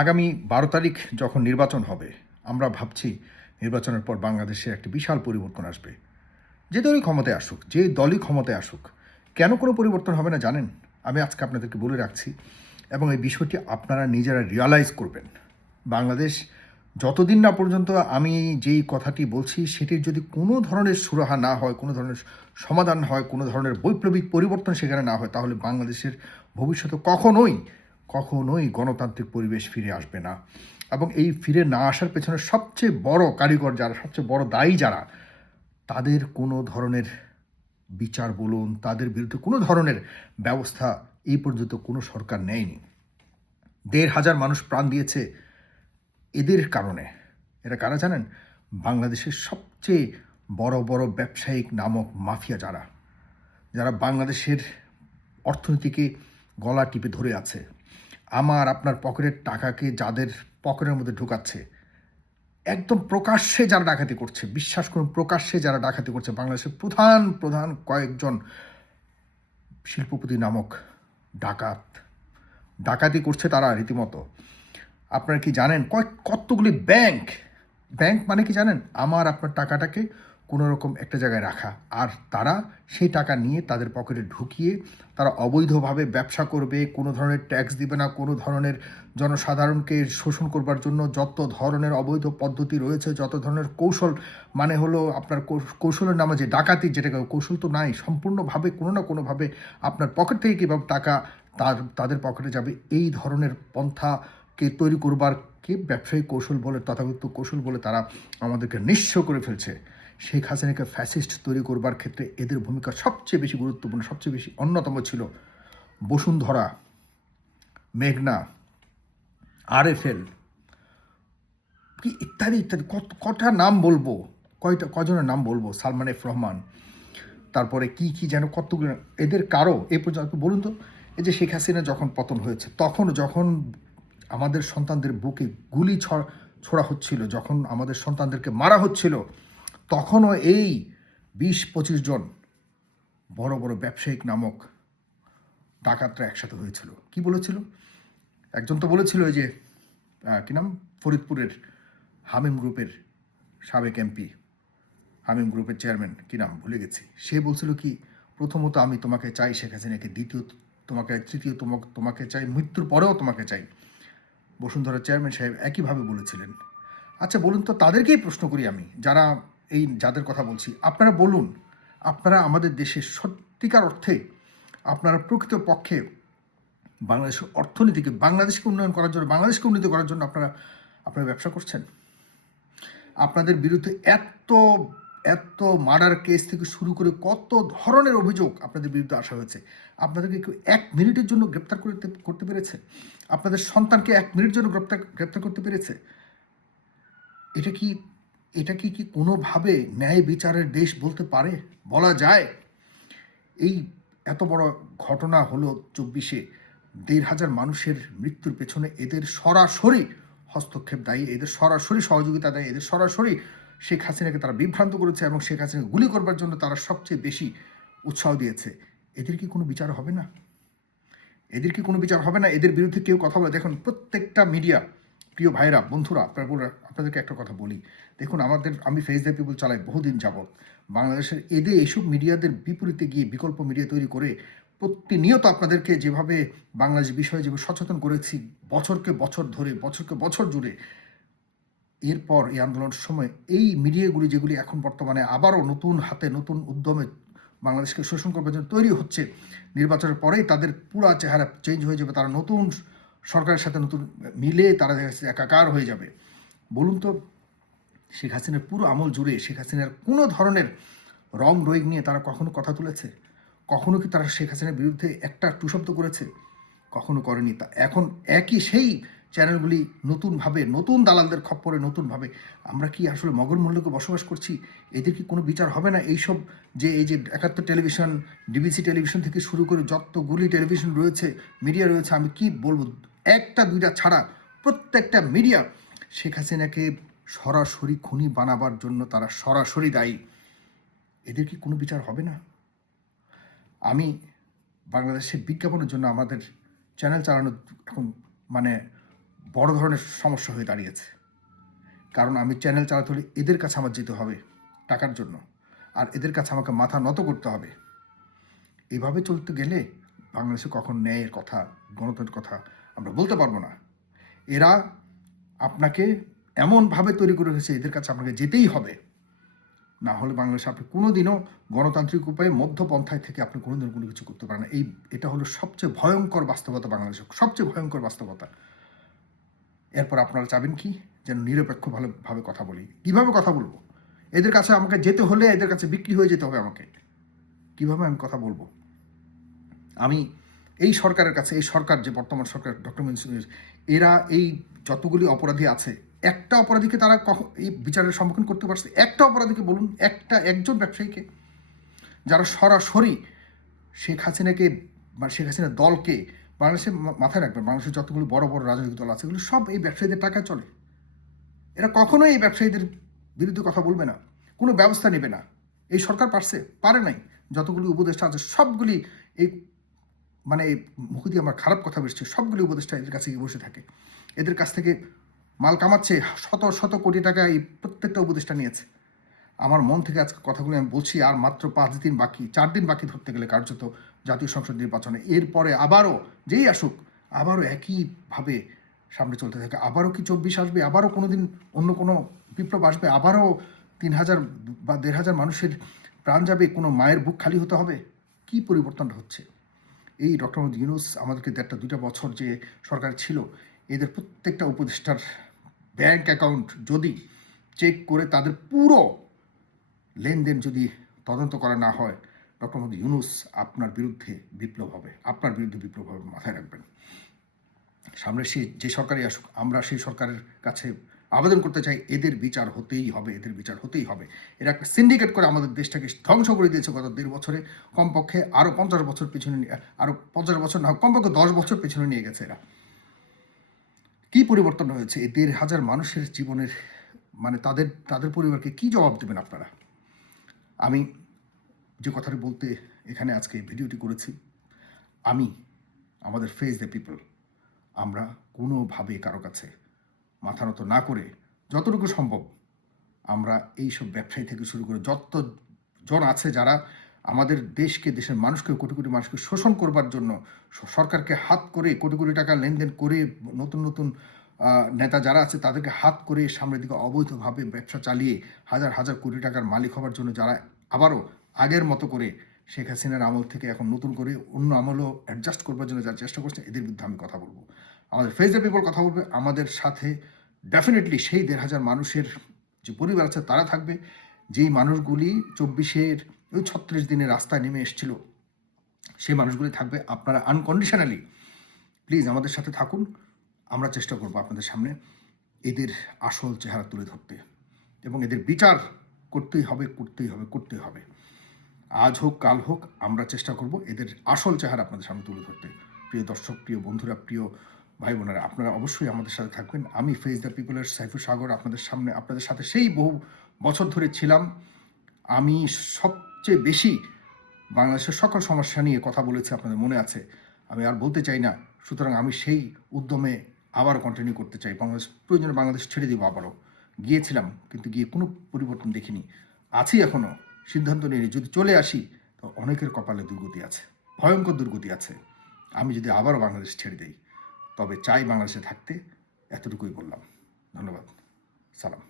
আগামী ১২ তারিখ যখন নির্বাচন হবে, আমরা ভাবছি নির্বাচনের পর বাংলাদেশে একটি বিশাল পরিবর্তন আসবে। যে দলই ক্ষমতায় আসুক, যে দলই ক্ষমতায় আসুক, কেন কোনো পরিবর্তন হবে না জানেন? আমি আজকে আপনাদেরকে বলে রাখছি এবং এই বিষয়টি আপনারা নিজেরা রিয়ালাইজ করবেন। বাংলাদেশ যতদিন না পর্যন্ত আমি যেই কথাটি বলছি সেটির যদি কোনো ধরনের সুরাহা না হয়, কোনো ধরনের সমাধান হয়, কোনো ধরনের বৈপ্লবিক পরিবর্তন সেখানে না হয়, তাহলে বাংলাদেশের ভবিষ্যতে কখনোই গণতান্ত্রিক পরিবেশ ফিরে আসবে না। এবং এই ফিরে না আসার পেছনে সবচেয়ে বড় কারিগর যারা, সবচেয়ে বড় দায়ী যারা, তাদের কোনো ধরনের বিচার বলুন, তাদের বিরুদ্ধে কোনো ধরনের ব্যবস্থা এই পর্যন্ত কোনো সরকার নেয়নি। ১,৫০০ মানুষ প্রাণ দিয়েছে এদের কারণে। এরা কারা জানেন? বাংলাদেশের সবচেয়ে বড় ব্যবসায়িক নামক মাফিয়া যারা, যারা বাংলাদেশের অর্থনীতিকে গলা টিপে ধরে আছে। আমার আপনার পকেটের টাকাকে যাদের পকেটের মধ্যে ঢুকাচ্ছে, একদম প্রকাশ্যে যারা ডাকাতি করছে, বিশ্বাস করুন প্রকাশ্যে যারা ডাকাতি করছে, বাংলাদেশের প্রধান কয়েকজন শিল্পপতি নামক ডাকাত, ডাকাতি করছে তারা রীতিমতো। আপনারা কি জানেন কতগুলি ব্যাংক, মানে কি জানেন? আমার আপনার টাকাটাকে কোনো রকম একটা জায়গায় রাখা, আর তারা সেই টাকা নিয়ে তাদের পকেটে ঢুকিয়ে তারা অবৈধভাবে ব্যবসা করবে, কোনো ধরনের ট্যাক্স দিবে না, কোনো ধরনের জনসাধারণকে শোষণ করবার জন্য যত ধরনের অবৈধ পদ্ধতি রয়েছে, যত ধরনের কৌশল, মানে হলো আপনার কৌশলের নামে যে ডাকাতি, যেটাকে কৌশল তো নাই, সম্পূর্ণভাবে কোনো না কোনোভাবে আপনার পকেট থেকে কীভাবে টাকা তাদের পকেটে যাবে, এই ধরনের পন্থাকে তৈরি করবার কে ব্যবসায়িক কৌশল বলে, তথাকথিত কৌশল বলে তারা আমাদেরকে নিঃস্ব করে ফেলছে। শেখ হাসিনাকে ফ্যাসিস্ট তৈরি করবার ক্ষেত্রে এদের ভূমিকা সবচেয়ে বেশি গুরুত্বপূর্ণ, সবচেয়ে বেশি অন্যতম ছিল। বসুন্ধরা, মেঘনা, আরএফএল, কি ইত্যাদি ইত্যাদি, কটা নাম বলবো, কজনের নাম বলবো, সালমান এফ রহমান, তারপরে কি যেন কতগুলো, এদের কারো এ পর্যন্ত বলুন তো। এই যে শেখ হাসিনা যখন পতন হয়েছে, যখন আমাদের সন্তানদের বুকে গুলি ছোড়া হচ্ছিল, যখন আমাদের সন্তানদেরকে মারা হচ্ছিল, তখনও এই ২০-২৫ জন বড় ব্যবসায়িক নামক ডাকাতরা একসাথে হয়েছিল। কি বলেছিল? একজন তো বলেছিল এই যে কি নাম, ফরিদপুরের হামিম গ্রুপের সাবেক এমপি, হামিম গ্রুপের চেয়ারম্যান, কি নাম ভুলে গেছি, সে বলছিল কি, প্রথমত আমি তোমাকে চাই শেখ হাসিনাকে, দ্বিতীয়ত তোমাকে, তৃতীয় তোমাকে চাই, মৃত্যুর পরেও তোমাকে চাই। বসুন্ধরার চেয়ারম্যান সাহেব একইভাবে বলেছিলেন। আচ্ছা বলুন তো, তাদেরকেই প্রশ্ন করি আমি, যারা এই যাদের কথা বলছি, আপনারা বলুন, আপনারা আমাদের দেশের সত্যিকার অর্থে, আপনারা প্রকৃত পক্ষে বাংলাদেশের অর্থনীতিকে, বাংলাদেশকে উন্নয়ন করার জন্য, বাংলাদেশকে উন্নীত করার জন্য আপনারা ব্যবসা করছেন? আপনাদের বিরুদ্ধে এত মার্ডার কেস থেকে শুরু করে কত ধরনের অভিযোগ আপনাদের বিরুদ্ধে আসা হয়েছে। আপনাদেরকে কেউ ১ মিনিটের জন্য গ্রেপ্তার করতে পেরেছে? আপনাদের সন্তানকে ১ মিনিটের জন্য গ্রেপ্তার করতে পেরেছে? এটা কি কোনোভাবে ন্যায় বিচারের দেশ বলা যায়? এই এত বড় ঘটনা হলো ২৪-এ, ১,৫০০ মানুষের মৃত্যুর পেছনে এদের সরাসরি হস্তক্ষেপ দায়ী, এদের সরাসরি সহযোগিতা দায়ী, এদের সরাসরি শেখ হাসিনাকে তারা বিভ্রান্ত করেছে এবং শেখ হাসিনাকে গুলি করবার জন্য তারা সবচেয়ে বেশি উৎসাহ দিয়েছে। এদের কি কোনো বিচার হবে না? এদের বিরুদ্ধে কেউ কথা বলে? দেখুন, প্রত্যেকটা মিডিয়া, প্রিয় ভাইরা, বন্ধুরা, আপনাদেরকে একটা কথা বলি। দেখুন, আমি ফেস দ্য পিপল চালাই বহুদিন যাবৎ। বাংলাদেশের এইসব মিডিয়াদের বিপরীতে গিয়ে বিকল্প মিডিয়া তৈরি করে প্রতিনিয়ত আপনাদেরকে যেভাবে বাংলাদেশ বিষয়ে যেভাবে সচেতন করেছি বছরকে বছর জুড়ে, এরপর এই আন্দোলনের সময় এই মিডিয়াগুলি, যেগুলি এখন বর্তমানে আবারও নতুন হাতে, নতুন উদ্যমে বাংলাদেশকে শোষণ করবার জন্য তৈরি হচ্ছে, নির্বাচনের পরেই তাদের পুরা চেহারা চেঞ্জ হয়ে যাবে, তারা নতুন সরকারের সাথে নতুন মিলে তারা একাকার হয়ে যাবে। বলুন তো, শেখ হাসিনার পুরো আমল জুড়ে শেখ হাসিনার কোনো ধরনের রং রোহিং নিয়ে তারা কখনো কথা তুলেছে? কখনো কি তারা শেখ হাসিনার বিরুদ্ধে একটা টুশব্দ করেছে? কখনো করেনি। তা এখন একই সেই চ্যানেলগুলি নতুনভাবে, নতুন দালালদের খপ্পরে নতুনভাবে, আমরা কি আসলে মগর মূল্যকে বসবাস করছি? এদের কি কোনো বিচার হবে না? এই যে ৭১ টেলিভিশন, ডিবিসি টেলিভিশন থেকে শুরু করে যতগুলি টেলিভিশন রয়েছে, মিডিয়া রয়েছে, আমি কি বলবো, একটা দুইটা ছাড়া প্রত্যেকটা মিডিয়া শেখ হাসিনাকে সরাসরি খুনি বানাবার জন্য তারা সরাসরি দায়ী। এদের কি কোনো বিচার হবে না? আমি বাংলাদেশের বিজ্ঞাপনের জন্য আমাদের চ্যানেল চালানো এখন মানে বড় ধরনের সমস্যা হয়ে দাঁড়িয়েছে। কারণ আমি চ্যানেল চালাতে হলে এদের কাছে আমার যেতে হবে টাকার জন্য, আর এদের কাছে আমাকে মাথা নত করতে হবে। এভাবে চলতে গেলে বাংলাদেশে কখন ন্যায়ের কথা, গণতন্ত্রের কথা আমরা বলতে পারবো না। এরা আপনাকে এমনভাবে তৈরি করে রেখেছে, এদের কাছে আপনাকে যেতেই হবে, না হলে বাংলাদেশে আপনি কোনোদিনও গণতান্ত্রিক উপায়ে মধ্যপন্থায় থেকে আপনি কোনোদিনও কোনো কিছু করতে পারেন না। এটা হলো সবচেয়ে ভয়ঙ্কর বাস্তবতা, বাংলাদেশের সবচেয়ে ভয়ঙ্কর বাস্তবতা। এরপর আপনারা চাবেন কি যেন নিরপেক্ষ ভালোভাবে কথা বলি? কীভাবে কথা বলবো? এদের কাছে আমাকে যেতে হলে এদের কাছে বিক্রি হয়ে যেতে হবে আমাকে। কীভাবে আমি কথা বলবো? আমি এই সরকারের কাছে, এই সরকার যে বর্তমান সরকার ডক্টর ইউনূস, এরা এই যতগুলি অপরাধী আছে, একটা অপরাধীকে তারা এই বিচারের সম্মুখীন করতে পারছে? একটা অপরাধীকে বলুন, একজন ব্যবসায়ীকে, যারা সরাসরি শেখ হাসিনাকে বা শেখ হাসিনার দলকে, বাংলাদেশের মাথায় রাখবেন, বাংলাদেশের যতগুলো বড় বড় রাজনৈতিক দল আছে এগুলো সব এই ব্যবসায়ীদের টাকায় চলে। এরা কখনোই এই ব্যবসায়ীদের বিরুদ্ধে কথা বলবে না, কোনো ব্যবস্থা নেবে না। এই সরকার পারে নাই। যতগুলি উপদেষ্টা আছে সবগুলি এই মুখ দিয়ে আমার খারাপ কথা বেরোচ্ছে, সবগুলি উপদেষ্টা এদের কাছে গিয়ে বসে থাকে, এদের কাছ থেকে মাল কামাচ্ছে, শত শত কোটি টাকা এই প্রত্যেকটা উপদেষ্টা নিয়েছে। আমার মন থেকে আজকে কথাগুলো আমি বলছি। আর মাত্র 4 দিন বাকি ধরতে গেলে কার্যত জাতীয় সংসদ নির্বাচনে। এরপরে আবারও যেই আসুক, আবারও একইভাবে সামনে চলতে থাকে। আবারও কি 24 আসবে? আবারও কোনো দিন অন্য কোনো বিপ্লব আসবে? আবারও 3000 বা 1500 মানুষের প্রাণ যাবে? কোনো মায়ের বুক খালি হতে হবে? কি পরিবর্তনটা হচ্ছে? এই ডক্টর মোহাম্মদ ইউনূস আমাদেরকে 1.5-2 বছর যে সরকার ছিল, এদের প্রত্যেকটা উপদেষ্টার ব্যাংক অ্যাকাউন্ট যদি চেক করে তাদের পুরো লেনদেন যদি তদন্ত করা না হয়, ডক্টর মোহাম্মদ ইউনূস আপনার বিরুদ্ধে বিপ্লব হবে, মাথায় রাখবেন। সামনে যে সরকারই আসুক, আমরা সেই সরকারের কাছে আবেদন করতে চাই, এদের বিচার হতেই হবে। এরা একটা সিন্ডিকেট করে আমাদের দেশটাকে ধ্বংস করে দিয়েছে গত 1.5 বছরে। কমপক্ষে আরও 50 বছর পিছনে, আরও 50 বছর না, কমপক্ষে 10 বছর পেছনে নিয়ে গেছে এরা। কি পরিবর্তন হয়েছে? এই 1,500 মানুষের জীবনের, তাদের পরিবারকে কি জবাব দেবেন আপনারা? আমি যে কথাটি বলতে এখানে আজকে ভিডিওটি করেছি, আমাদের ফেস দ্য পিপল, আমরা কোনোভাবে কারো কাছে মাথা নত না করে যতটুকু সম্ভব আমরা এইসব ব্যবসায়ী থেকে শুরু করে যতজন আছে যারা আমাদের দেশকে, দেশের মানুষকে, কোটি কোটি মানুষকে শোষণ করবার জন্য সরকারকে হাত করে কোটি কোটি টাকা লেনদেন করে, নতুন নেতা যারা আছে তাদেরকে হাত করে সামনের দিকে অবৈধভাবে ব্যবসা চালিয়ে হাজার হাজার কোটি টাকার মালিক হবার জন্য যারা আবারও আগের মতো করে শেখ হাসিনার আমল থেকে এখন নতুন করে অন্য আমলও অ্যাডজাস্ট করবার জন্য যারা চেষ্টা করছে, এদের বিরুদ্ধে আমি কথা বলবো। আমাদের ফেস দ্য পিপল কথা বলবে। আমাদের সাথে ডেফিনেটলি সেই 1,500 মানুষের যে পরিবার আছে তারা থাকবে, যেই মানুষগুলি 24-এর ওই 36 দিনে রাস্তায় নেমে এসেছিল, সেই মানুষগুলি থাকবে। আপনারা আনকন্ডিশনালি প্লিজ আমাদের সাথে থাকুন। আমরা চেষ্টা করবো আপনাদের সামনে এদের আসল চেহারা তুলে ধরতে, এবং এদের বিচার করতেই হবে। আজ হোক কাল হোক আমরা চেষ্টা করব এদের আসল চেহারা আপনাদের সামনে তুলে ধরতে। প্রিয় দর্শক, প্রিয় বন্ধুরা, প্রিয় ভাই বোনেরা, আপনারা অবশ্যই আমাদের সাথে থাকবেন। আমি ফেস দ্য পিপলের সাইফুল সাগর আপনাদের সাথে সেই বহু বছর ধরে ছিলাম। আমি সবচেয়ে বেশি বাংলাদেশের সকল সমস্যা নিয়ে কথা বলেছি, আপনাদের মনে আছে। আমি আর বলতে চাই না। সুতরাং আমি সেই উদ্যমে আবার কন্টিনিউ করতে চাই। প্রয়োজনে বাংলাদেশ ছেড়ে দিব আবারও। গিয়েছিলাম, কিন্তু গিয়ে কোনো পরিবর্তন দেখিনি। আছি এখনও, সিদ্ধান্ত নিয়ে যদি চলে আসি তো অনেকের কপালে দুর্গতি আছে, ভয়ঙ্কর দুর্গতি আছে। আমি যদি আবারও বাংলাদেশ ছেড়ে দেই তবে চাই বাংলাদেশে থাকতে। এতটুকুই বললাম। ধন্যবাদ। সালাম।